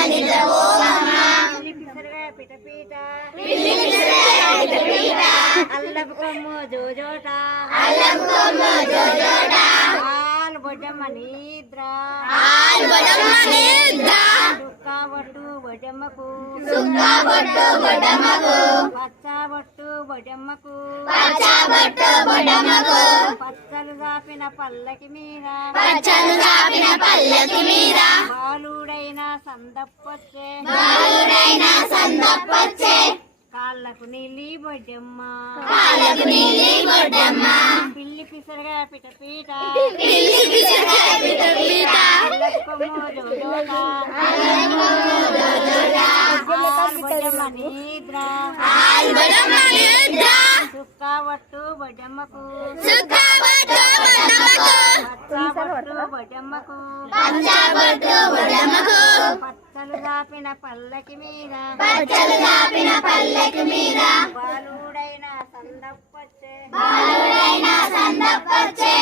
పిల్లి పిసరగా పిటపీట అల్లపు కొమ్ము జోజోట ఆల్ బొడ్డమ్మ నిద్ర చుక్కబొట్టు బొడ్డమ్మకు పచ్చబొట్టు బొడ్డమ్మకు పచ్చలు దాపిన పల్లకి మీద బాలుడైన సందప్పొచ్చే కాళ్ళకు నీలి బొడ్డమ్మ పిల్లి పిసరగా పిటపీట కొమ్ము జోజోట బొడ్డమ్మ నిద్ర చుక్కబొట్టు బొడ్డమ్మకు పచ్చబొట్టు బొడ్డమ్మకు పచ్చలు దాపిన పల్లకి మీద బాలుడైన సందప్పొచ్చే